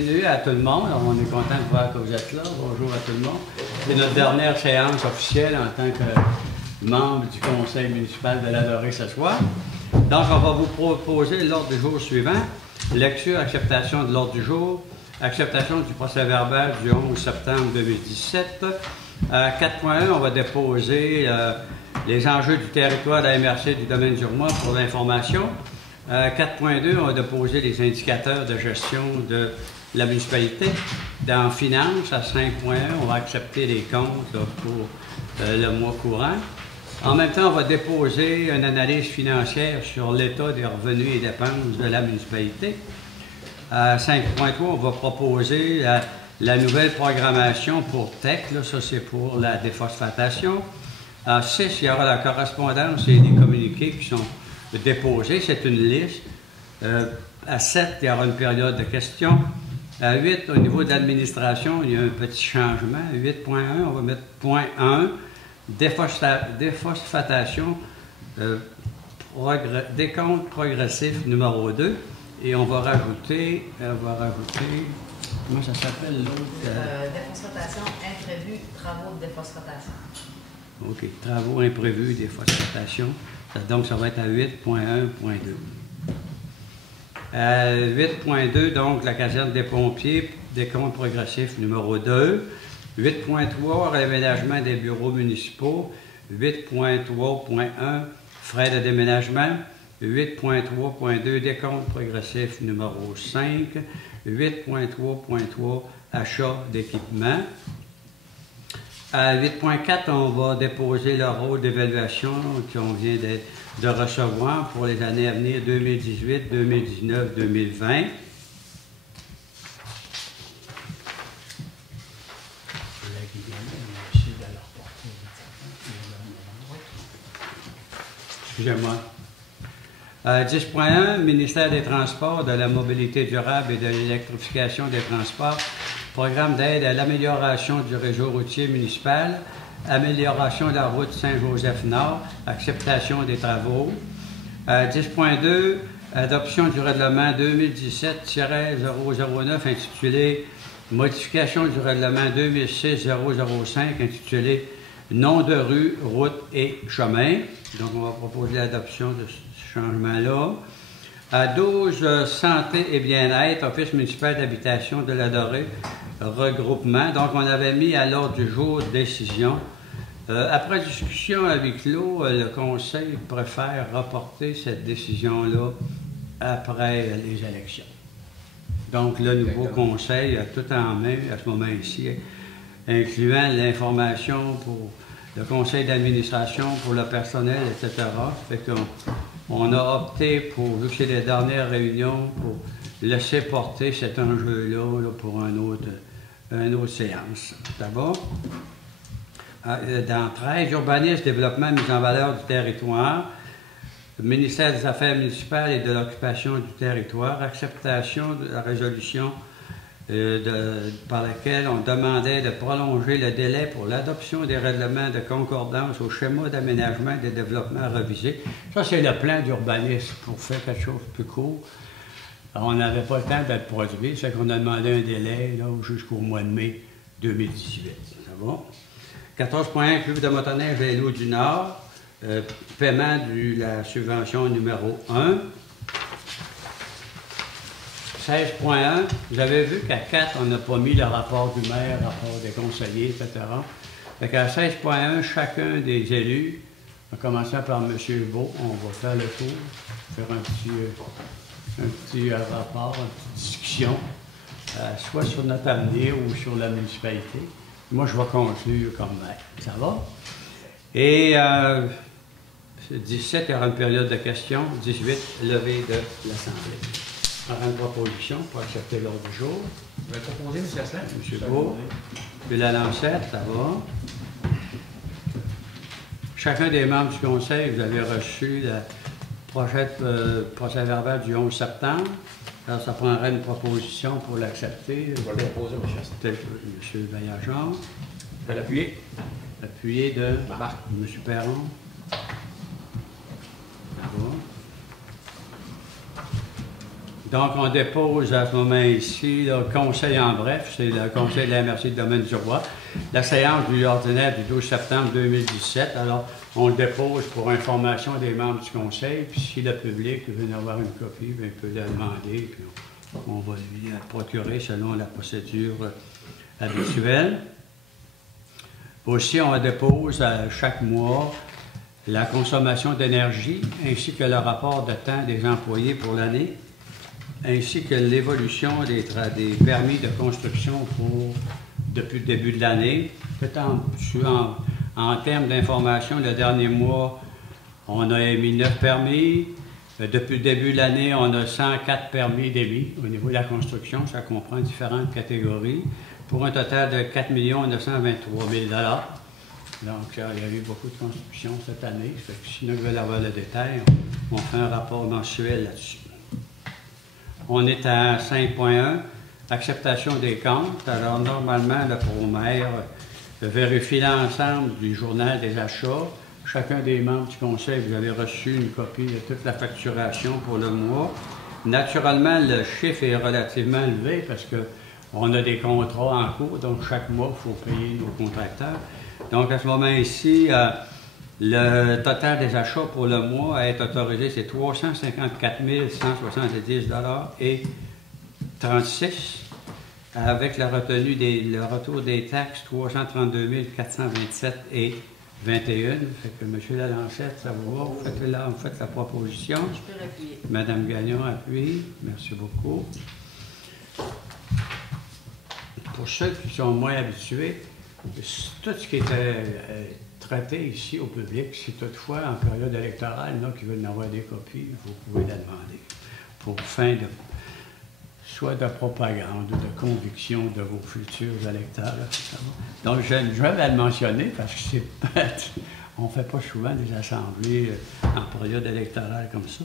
Salut à tout le monde. On est content de voir que vous êtes là. Bonjour à tout le monde. C'est notre dernière séance officielle en tant que membre du conseil municipal de l'Adoré ce soir. Donc, on va vous proposer l'ordre du jour suivant. Lecture, acceptation de l'ordre du jour. Acceptation du procès-verbal du 11 septembre 2017. 4.1, on va déposer les enjeux du territoire de la MRC du domaine du Roumois pour l'information. 4.2, on va déposer les indicateurs de gestion de la municipalité. Dans Finances, à 5.1, on va accepter les comptes là, pour le mois courant. En même temps, on va déposer une analyse financière sur l'état des revenus et dépenses de la municipalité. À 5.3, on va proposer la nouvelle programmation pour TEC, là, ça c'est pour la déphosphatation. À 6, il y aura la correspondance et les communiqués qui sont déposés, c'est une liste. À 7, il y aura une période de questions. À 8, au niveau de l'administration, il y a un petit changement. 8.1, on va mettre point 1, déphosphatation, décompte progressif numéro 2. Et on va rajouter, comment ça s'appelle l'autre? Déphosphatation imprévue, travaux de déphosphatation. OK, travaux imprévus, déphosphatation. Donc, ça va être à 8.1.2. 8.2, donc, la caserne des pompiers, décompte progressif numéro 2. 8.3, réaménagement des bureaux municipaux. 8.3.1, frais de déménagement. 8.3.2, décompte progressif numéro 5. 8.3.3, achat d'équipement. À 8.4, on va déposer le rôle d'évaluation qu'on vient de recevoir pour les années à venir 2018, 2019, 2020. Excusez-moi. 10.1, ministère des Transports, de la mobilité durable et de l'électrification des transports. Programme d'aide à l'amélioration du réseau routier municipal, amélioration de la route Saint-Joseph-Nord, acceptation des travaux. 10.2, adoption du règlement 2017-009 intitulé modification du règlement 2006-005 intitulé nom de rue, route et chemin. Donc, on va proposer l'adoption de ce changement-là. À 12, santé et bien-être, Office municipal d'habitation de l'Adoré, regroupement. Donc, on avait mis à l'ordre du jour décision. Après discussion avec clos, le conseil préfère reporter cette décision-là après les élections. Donc, le nouveau conseil a tout en main à ce moment-ci, incluant l'information pour le conseil d'administration, pour le personnel, etc. Fait qu'on a opté pour, vu que c'est les dernières réunions, pour laisser porter cet enjeu-là là, pour une autre séance. Ça va? Dans 13, urbanisme, développement, mise en valeur du territoire, ministère des Affaires municipales et de l'occupation du territoire, acceptation de la résolution par laquelle on demandait de prolonger le délai pour l'adoption des règlements de concordance au schéma d'aménagement et de développement révisé. Ça, c'est le plan d'urbanisme pour faire quelque chose de plus court. On n'avait pas le temps d'être produit, c'est qu'on a demandé un délai jusqu'au mois de mai 2018. Ça va? 14.1, Club de motoneige Vélo du Nord, paiement de la subvention numéro 1. 16.1, vous avez vu qu'à 4, on n'a pas mis le rapport du maire, le rapport des conseillers, etc. Fait qu'à 16.1, chacun des élus, en commençant par M. Beau, on va faire le tour, faire un petit rapport, une petite discussion, soit sur notre avenir ou sur la municipalité. Moi, je vais conclure comme maire. Ça va? Et 17, il y aura une période de questions. 18, levée de l'Assemblée. On aura une proposition pour accepter l'ordre du jour. Vous allez proposer, M. Asselin? M. Beau. Puis la lancette, ça va. Chacun des membres du conseil, vous avez reçu la prochaine procès-verbal du 11 septembre. Alors, ça prendrait une proposition pour l'accepter. Je vais le proposer, M. Asselin. M. Vaillant-Jean. Je vais l'appuyer. Appuyé de Marc. M. Perron. Ça va. Donc, on dépose à ce moment ici le conseil en bref, c'est le conseil de la MRC de Domaine du Roi. La séance du ordinaire du 12 septembre 2017. Alors, on le dépose pour information des membres du conseil. Puis, si le public veut en avoir une copie, bien, il peut la demander. Puis, on va lui la procurer selon la procédure habituelle. Aussi, on dépose chaque mois la consommation d'énergie ainsi que le rapport de temps des employés pour l'année, ainsi que l'évolution des permis de construction depuis le début de l'année. En termes d'information, le dernier mois, on a émis 9 permis. Depuis le début de l'année, on a 104 permis d'émis au niveau de la construction. Ça comprend différentes catégories, pour un total de 4 923 000 $. Donc, il y a eu beaucoup de construction cette année. Fait que si nous veulent avoir le détail, on fait un rapport mensuel là-dessus. On est à 5.1, acceptation des comptes. Alors, normalement, le pro-maire vérifie l'ensemble du journal des achats. Chacun des membres du conseil, vous avez reçu une copie de toute la facturation pour le mois. Naturellement, le chiffre est relativement élevé parce qu'on a des contrats en cours, donc chaque mois, il faut payer nos contracteurs. Donc, à ce moment ici, le total des achats pour le mois à être autorisé, c'est 354 170 $ et 36, avec la retenue le retour des taxes, 332 427 et 21. Fait que M. Lalancette, ça vous va? Vous faites la proposition. Je peux l'appuyer. Mme Gagnon appuie. Merci beaucoup. Pour ceux qui sont moins habitués, tout ce qui était traité ici au public, si toutefois, en période électorale, il y en a qui veulent en avoir des copies, vous pouvez la demander pour fin de soit de propagande ou de conviction de vos futurs électeurs. Donc, je vais le mentionner parce que on ne fait pas souvent des assemblées en période électorale comme ça.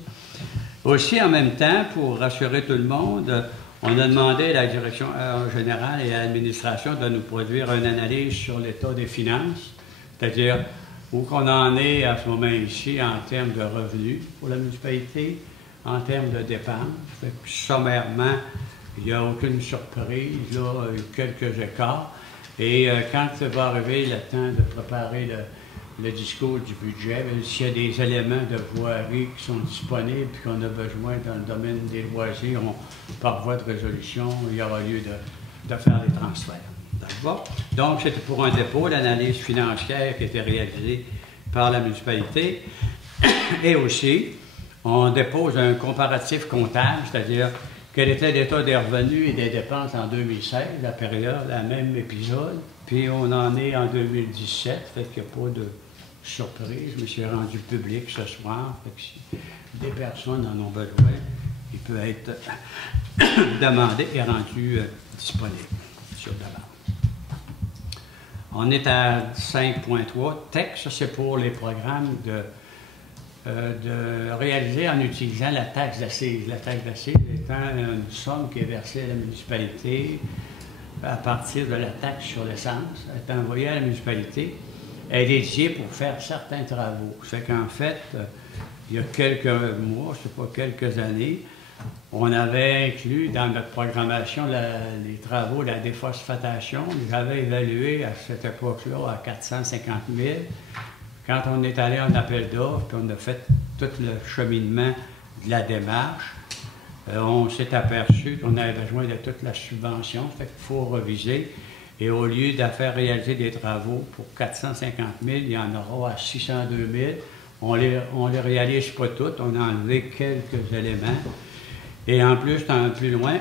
Aussi, en même temps, pour rassurer tout le monde, on a demandé à la direction générale et à l'administration de nous produire une analyse sur l'état des finances, c'est-à-dire où qu'on en est à ce moment ici en termes de revenus pour la municipalité, en termes de dépenses. Fait que, sommairement, il n'y a aucune surprise, là, il y a quelques écarts. Et quand va arriver le temps de préparer le discours du budget, s'il y a des éléments de voirie qui sont disponibles et qu'on a besoin dans le domaine des loisirs, par voie de résolution, il y aura lieu de faire les transferts. D'accord? Donc, c'était pour un dépôt, l'analyse financière qui était réalisée par la municipalité. Et aussi, on dépose un comparatif comptable, c'est-à-dire quel était l'état des revenus et des dépenses en 2016, la période, la même épisode, puis on en est en 2017, fait qu'il n'y a pas de surprise. Je me suis rendu public ce soir, fait que si des personnes en ont besoin, il peut être demandé et rendu disponible sur demande. On est à 5.3. Texte, c'est pour les programmes de réaliser en utilisant la taxe d'assises. La taxe d'assises étant une somme qui est versée à la municipalité à partir de la taxe sur l'essence, est envoyée à la municipalité, elle est dédiée pour faire certains travaux. Ça fait qu'en fait, il y a quelques mois, je ne sais pas, quelques années, on avait inclus dans notre programmation les travaux de la déphosphatation. J'avais évalué à cette époque-là à 450 000. Quand on est allé en appel d'offres, puis on a fait tout le cheminement de la démarche, on s'est aperçu qu'on avait besoin de toute la subvention, fait qu'il faut reviser. Et au lieu de faire réaliser des travaux pour 450 000, il y en aura à 602 000. On les réalise pas toutes, on a enlevé quelques éléments. Et en plus, tant plus loin,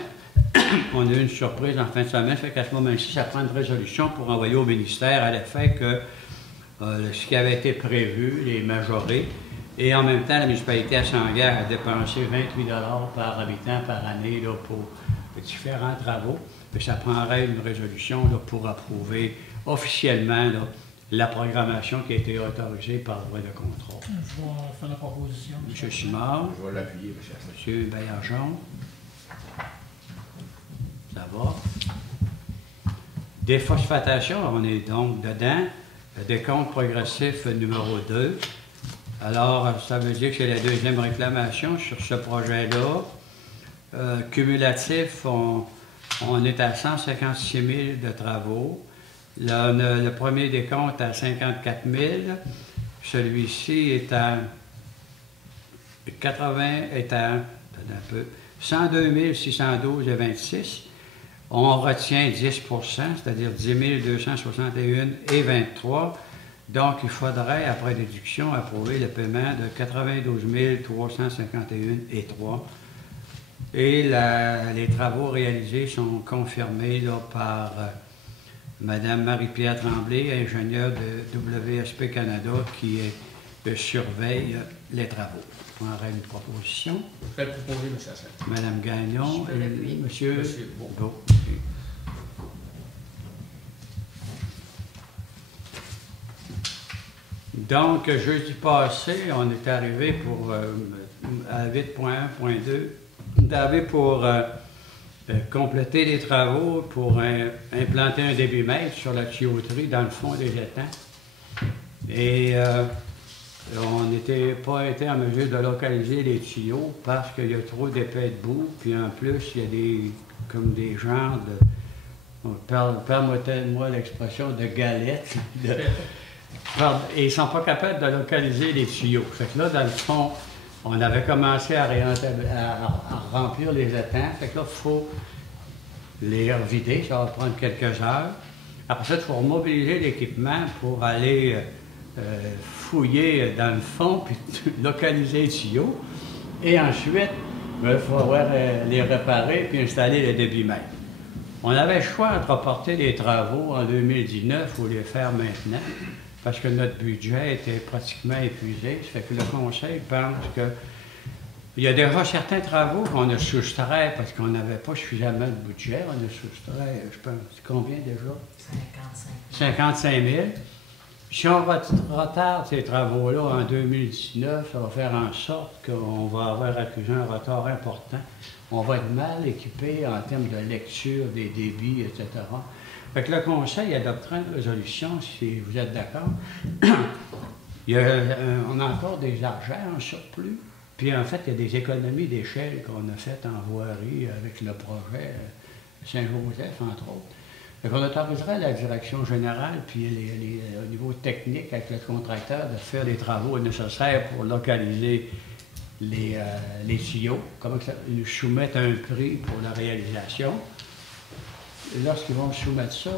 on a eu une surprise en fin de semaine, fait qu'à ce moment-ci, ça prend une résolution pour envoyer au ministère à l'effet que ce qui avait été prévu, les majorés, et en même temps, la municipalité s'engage à dépenser 28 $ par habitant par année là, pour différents travaux. Puis ça prendrait une résolution là, pour approuver officiellement là, la programmation qui a été autorisée par voie de contrôle. Je vais faire la proposition. M. Simard. Je vais l'appuyer, M. M. Baillargeon. Ça va. Déphosphatation, on est donc dedans. Le décompte progressif numéro 2. Alors, ça veut dire que c'est la deuxième réclamation sur ce projet-là. Cumulatif, on est à 156 000 de travaux. Là, on a le premier décompte à 54 000. Celui-ci est à 102 612,26. On retient 10 c'est-à-dire 10 261,23. Donc, il faudrait, après déduction, approuver le paiement de 92 351,3. Et les travaux réalisés sont confirmés là, par Mme Marie-Pierre Tremblay, ingénieure de WSP Canada, qui surveille les travaux. On aurait une proposition. Je vais le proposer, M. Asselin. Mme Gagnon et M. Monsieur Beau. Donc, jeudi passé, on est arrivé à 8.1.2, pour compléter les travaux, pour implanter un débitmètre sur la tuyauterie dans le fond des étangs. Et on n'était pas été en mesure de localiser les tuyaux parce qu'il y a trop d'épais de boue, puis en plus, il y a des genres de, permettez-moi l'expression, de galettes. Et ils ne sont pas capables de localiser les tuyaux. Fait que là, dans le fond, on avait commencé à remplir les étangs. Fait que là, il faut les revider. Ça va prendre quelques heures. Après ça, il faut remobiliser l'équipement pour aller fouiller dans le fond puis localiser les tuyaux. Et ensuite, il faut les réparer puis installer les débitmètres. On avait le choix entre reporter les travaux en 2019 ou les faire maintenant, parce que notre budget était pratiquement épuisé. Ça fait que le Conseil pense qu'il y a déjà certains travaux qu'on a soustrait parce qu'on n'avait pas suffisamment de budget. On a soustrait, je pense, combien déjà? 55 000. Si on retarde ces travaux-là en 2019, ça va faire en sorte qu'on va avoir accusé un retard important. On va être mal équipé en termes de lecture des débits, etc. Fait que le Conseil adoptera une résolution, si vous êtes d'accord. On a encore des argents en surplus. Puis en fait, il y a des économies d'échelle qu'on a faites en voirie avec le projet Saint-Joseph, entre autres. Fait qu'on autoriserait la direction générale, puis au niveau technique, avec le contracteur, de faire les travaux nécessaires pour localiser les tuyaux, comment ils nous soumettent un prix pour la réalisation. Lorsqu'ils vont soumettre ça,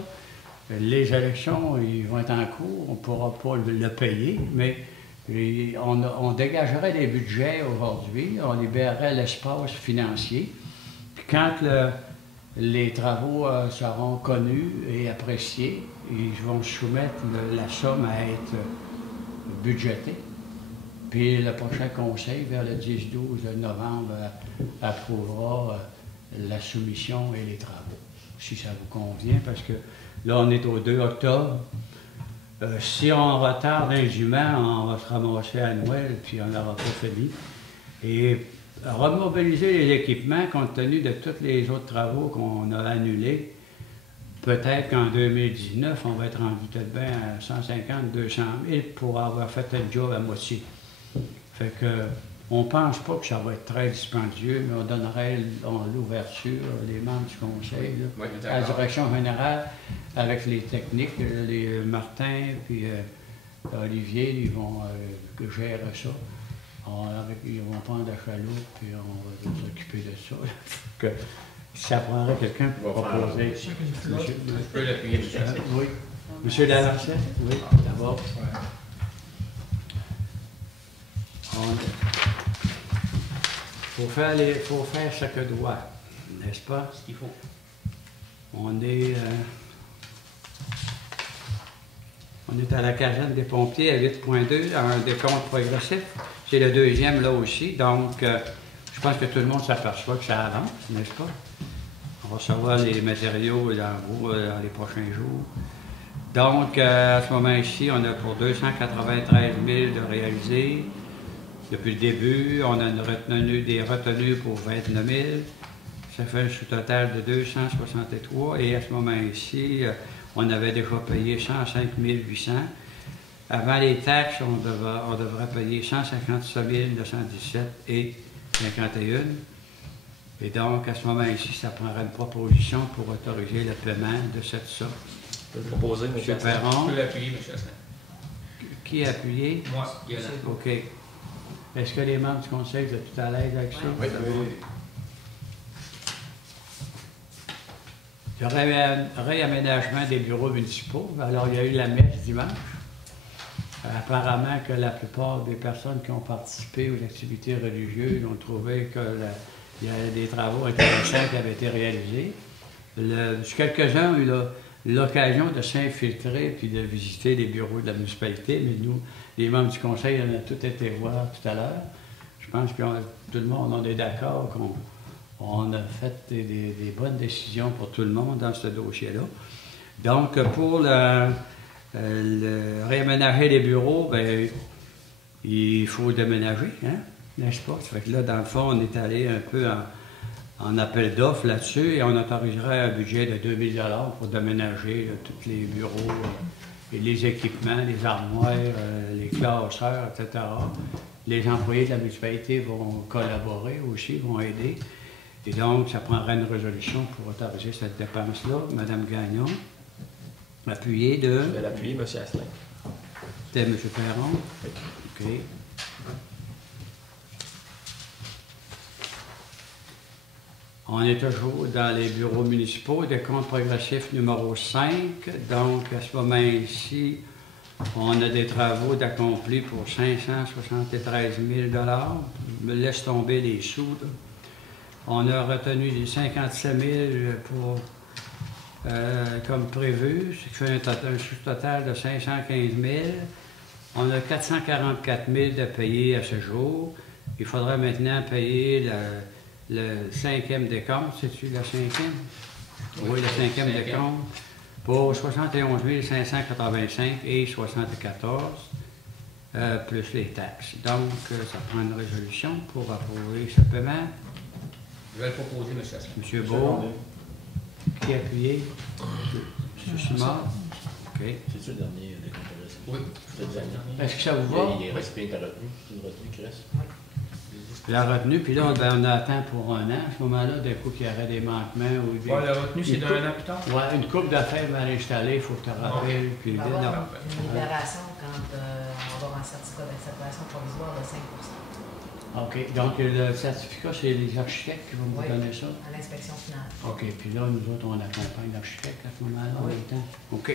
les élections ils vont être en cours, on ne pourra pas le payer, mais on dégagerait les budgets aujourd'hui, on libérerait l'espace financier. Puis quand les travaux seront connus et appréciés, ils vont soumettre la somme à être budgétée. Puis le prochain conseil, vers le 10-12 novembre, approuvera la soumission et les travaux, si ça vous convient, parce que là, on est au 2 octobre. Si on retarde indûment, on va se ramasser à Noël, puis on n'aura pas fini. Et remobiliser les équipements, compte tenu de tous les autres travaux qu'on a annulés, peut-être qu'en 2019, on va être rendu peut-être bien à 150-200 000 pour avoir fait le job à moitié. Fait que, on ne pense pas que ça va être très dispendieux, mais on donnerait l'ouverture, les membres du conseil, là, oui, à la direction générale, avec les techniques, les Martin puis Olivier, ils vont gérer ça. Ils vont prendre la chaloupe, puis on va s'occuper de ça. Que, ça prendrait quelqu'un pour proposer. Je peux l'appuyer, monsieur. Oui. Monsieur Lalancet? Oui, d'abord. Il faut faire ce que doit, n'est-ce pas? Ce qu'il faut. On est à la caserne des pompiers à 8.2, un décompte progressif. C'est le deuxième là aussi, donc je pense que tout le monde s'aperçoit que ça avance, n'est-ce pas? On va recevoir les matériaux dans les prochains jours. Donc, à ce moment-ci, on a pour 293 000 de réaliser. Depuis le début, on a des retenues pour 29 000. Ça fait un sous-total de 263. Et à ce moment-ci, on avait déjà payé 105 800. Avant les taxes, on devrait payer 157 917 et 51. Et donc, à ce moment-ci, ça prendrait une proposition pour autoriser le paiement de cette somme. Je peux le proposer, M. M. Perron, Je peux l'appuyer, M. Asselin. qui a appuyé? Moi, Yolande. OK. Est-ce que les membres du conseil sont tout à l'aise avec ça? Oui. Le réaménagement des bureaux municipaux. Alors, il y a eu la messe dimanche. Apparemment que la plupart des personnes qui ont participé aux activités religieuses ont trouvé qu'il y avait des travaux intéressants qui avaient été réalisés. Quelques-uns ont eu l'occasion de s'infiltrer puis de visiter les bureaux de la municipalité, mais nous, les membres du conseil, on a tout été voir tout à l'heure. Je pense que tout le monde est d'accord qu'on a fait des bonnes décisions pour tout le monde dans ce dossier-là. Donc, pour réaménager les bureaux, bien, il faut déménager, hein, n'est-ce pas? Ça fait que là, dans le fond, on est allé un peu en appel d'offres là-dessus et on autoriserait un budget de 2 000 $ pour déménager tous les bureaux et les équipements, les armoires, les classeurs, etc. Les employés de la municipalité vont collaborer aussi, vont aider. Et donc, ça prendrait une résolution pour autoriser cette dépense-là. Madame Gagnon, appuyé de... Je vais l'appuyer, M. Asselin. C'était M. Perron. OK. On est toujours dans les bureaux municipaux, des comptes progressifs numéro 5. Donc, à ce moment-ci, on a des travaux d'accomplis pour 573 000 $. Je me laisse tomber les sous, là. On a retenu les 57 000 pour, comme prévu, ce qui fait un sous-total de 515 000. On a 444 000 de payer à ce jour. Il faudra maintenant payer le cinquième décompte. C'est-tu le cinquième? Oui, le cinquième décompte pour 71 585 et 74, plus les taxes. Donc, ça prend une résolution pour approuver ce paiement. Je vais le proposer, M. Asselin. M. Beau, qui a appuyé? M. Simard? OK. C'est-tu le dernier des comptes? Oui. C'est le dernier. Est-ce que ça vous va? Il reste bien ta retenue. C'est une retenue qui reste. La retenue, puis là, ben, on attend pour un an. À ce moment-là, d'un coup, qu'il y aurait des manquements ou des... Ouais, la retenue, c'est d'un an plus tard? Oui, une coupe d'affaires mal installée, il faut que tu te rappelles. Puis, Il va y non. avoir une libération quand on va avoir un certificat d'acceptation provisoire de 5 OK. Donc, le certificat, c'est les architectes qui vont vous Oui. donner ça? à l'inspection finale. OK. Puis là, nous autres, on accompagne l'architecte à ce moment-là en Oui. même temps. OK.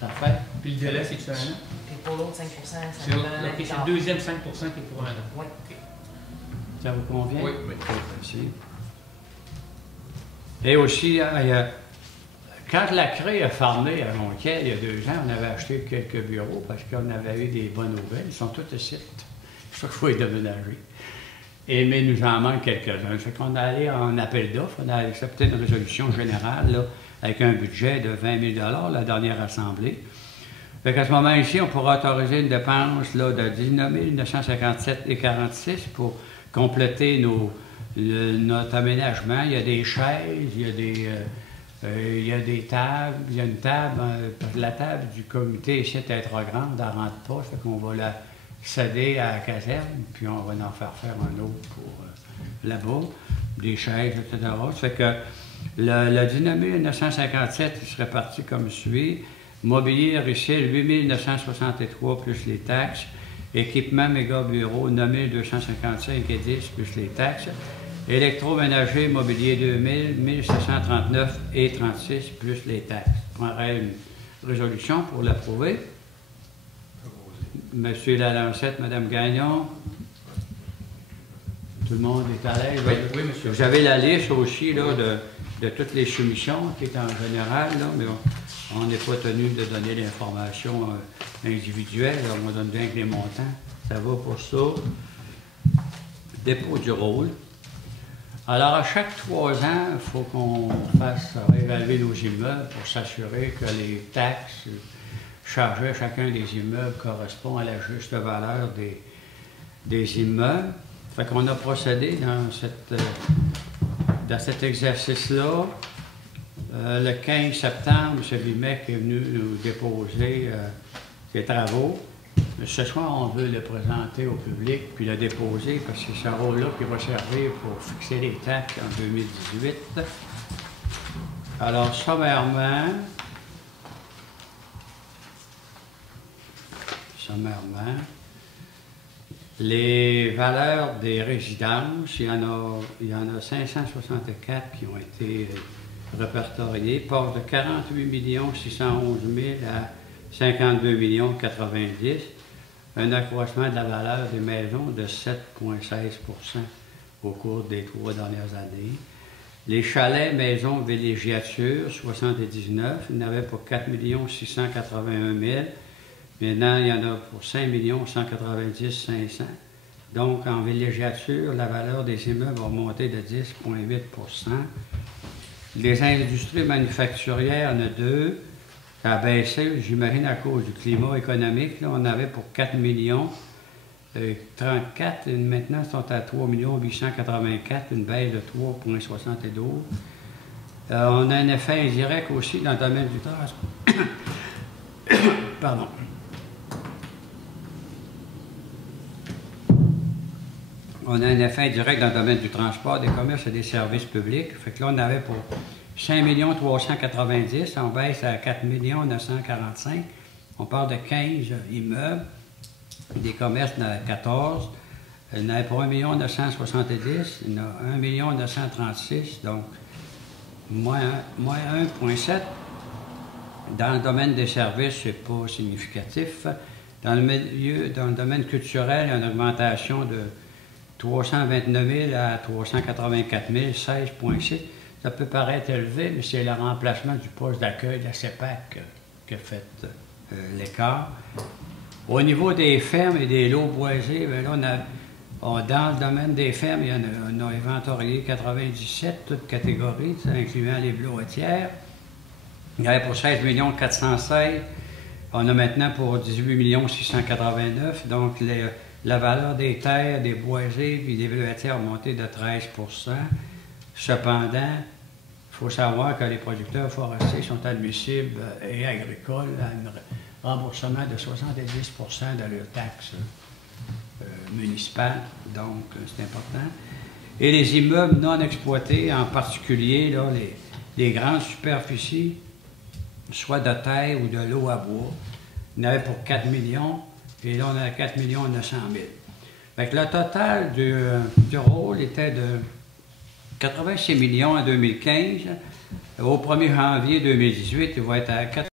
Parfait. Puis le délai, c'est un an? Puis pour l'autre 5 ça C'est nous donne un an ok, plus c'est tard. le deuxième 5 qui est pour un an. Oui. Ça vous convient? Oui. Merci. Et aussi, quand la CRE a fermé à Jonquière, il y a 2 ans, on avait acheté quelques bureaux parce qu'on avait eu des bonnes nouvelles. Ils sont tous ici. C'est ça qu'il faut les déménager. Mais il nous en manque quelques-uns. Fait qu'on est allé en appel d'offres. On a accepté une résolution générale là, avec un budget de 20 000 $ la dernière assemblée. Fait qu'à ce moment-ci, on pourra autoriser une dépense là, de 19 957,46 $ pour compléter notre aménagement. Il y a des chaises, il y a des tables, il y a une table, la table du comité ici est trop grande, elle ne rentre pas, fait qu'on va la céder à la caserne, puis on va en faire un autre pour là-bas, des chaises, etc. Ça fait que le 19 957, il serait parti comme suit. Mobilier ici, 8 963 plus les taxes. Équipement méga bureau, 9 255 et 10 plus les taxes. Électroménager, mobilier 2000, 1739 et 36 plus les taxes. Je prendrai une résolution pour l'approuver. Monsieur Lalancette, Madame Gagnon. Tout le monde est à l'aise? Oui, monsieur. Vous avez la liste aussi là, de toutes les soumissions qui est en général, là, mais on n'est pas tenu de donner l'information individuelle. Alors, on donne bien que les montants. Ça va pour ça. Dépôt du rôle. Alors, à chaque 3 ans, il faut qu'on fasse réévaluer nos immeubles pour s'assurer que les taxes chargées à chacun des immeubles correspondent à la juste valeur des immeubles. Fait qu'on a procédé dans cet exercice-là. Le 15 septembre, M. Vimec est venu nous déposer ses travaux. Ce soir, on veut le présenter au public puis le déposer parce que c'est ce rôle-là qui va servir pour fixer les taxes en 2018. Alors, sommairement, les valeurs des résidences, il y en a 564 qui ont été répertoriées, passent de 48 611 000 à 52 90, un accroissement de la valeur des maisons de 7,16 au cours des 3 dernières années. Les chalets, maisons, villégiatures, 79, il y en avait pour 4 681 000. Maintenant, il y en a pour 5 190 500. Donc, en villégiature, la valeur des immeubles a monté de 10,8 %. Les industries manufacturières, il y en a 2. Ça a baissé, j'imagine, à cause du climat économique. Là, on avait pour 4 34, et maintenant, ils sont à 3 884, une baisse de 3,72. On a un effet indirect aussi dans le domaine du transport. Pardon. On a un effet indirect dans le domaine du transport, des commerces et des services publics. Fait que là, on avait pour 5 390, on baisse à 4 945. On parle de 15 immeubles. Des commerces, il y en a 14. Il y en avait pour 1 970. Il y en a 1 936, donc moins 1,7. Dans le domaine des services, ce n'est pas significatif. Dans le domaine culturel, il y a une augmentation de 329 000 à 384 000, 16,6. Ça peut paraître élevé, mais c'est le remplacement du poste d'accueil de la CEPAC qui a fait l'écart. Au niveau des fermes et des lots boisés, bien là, dans le domaine des fermes, on a inventorié 97, toutes catégories, incluant les blotières. Il y avait pour 16 416. On a maintenant pour 18 689. Donc, la valeur des terres, des boisés et des blotières a monté de 13 %. Cependant, il faut savoir que les producteurs forestiers sont admissibles et agricoles à un remboursement de 70 % de leurs taxes municipales. Donc, c'est important. Et les immeubles non exploités, en particulier là, les grandes superficies, soit de terre ou de l'eau à bois. Il y en avait pour 4 millions, et là, on a 4 900 000. Fait que le total du rôle était de 86 millions en 2015. Au 1er janvier 2018, il va être à 4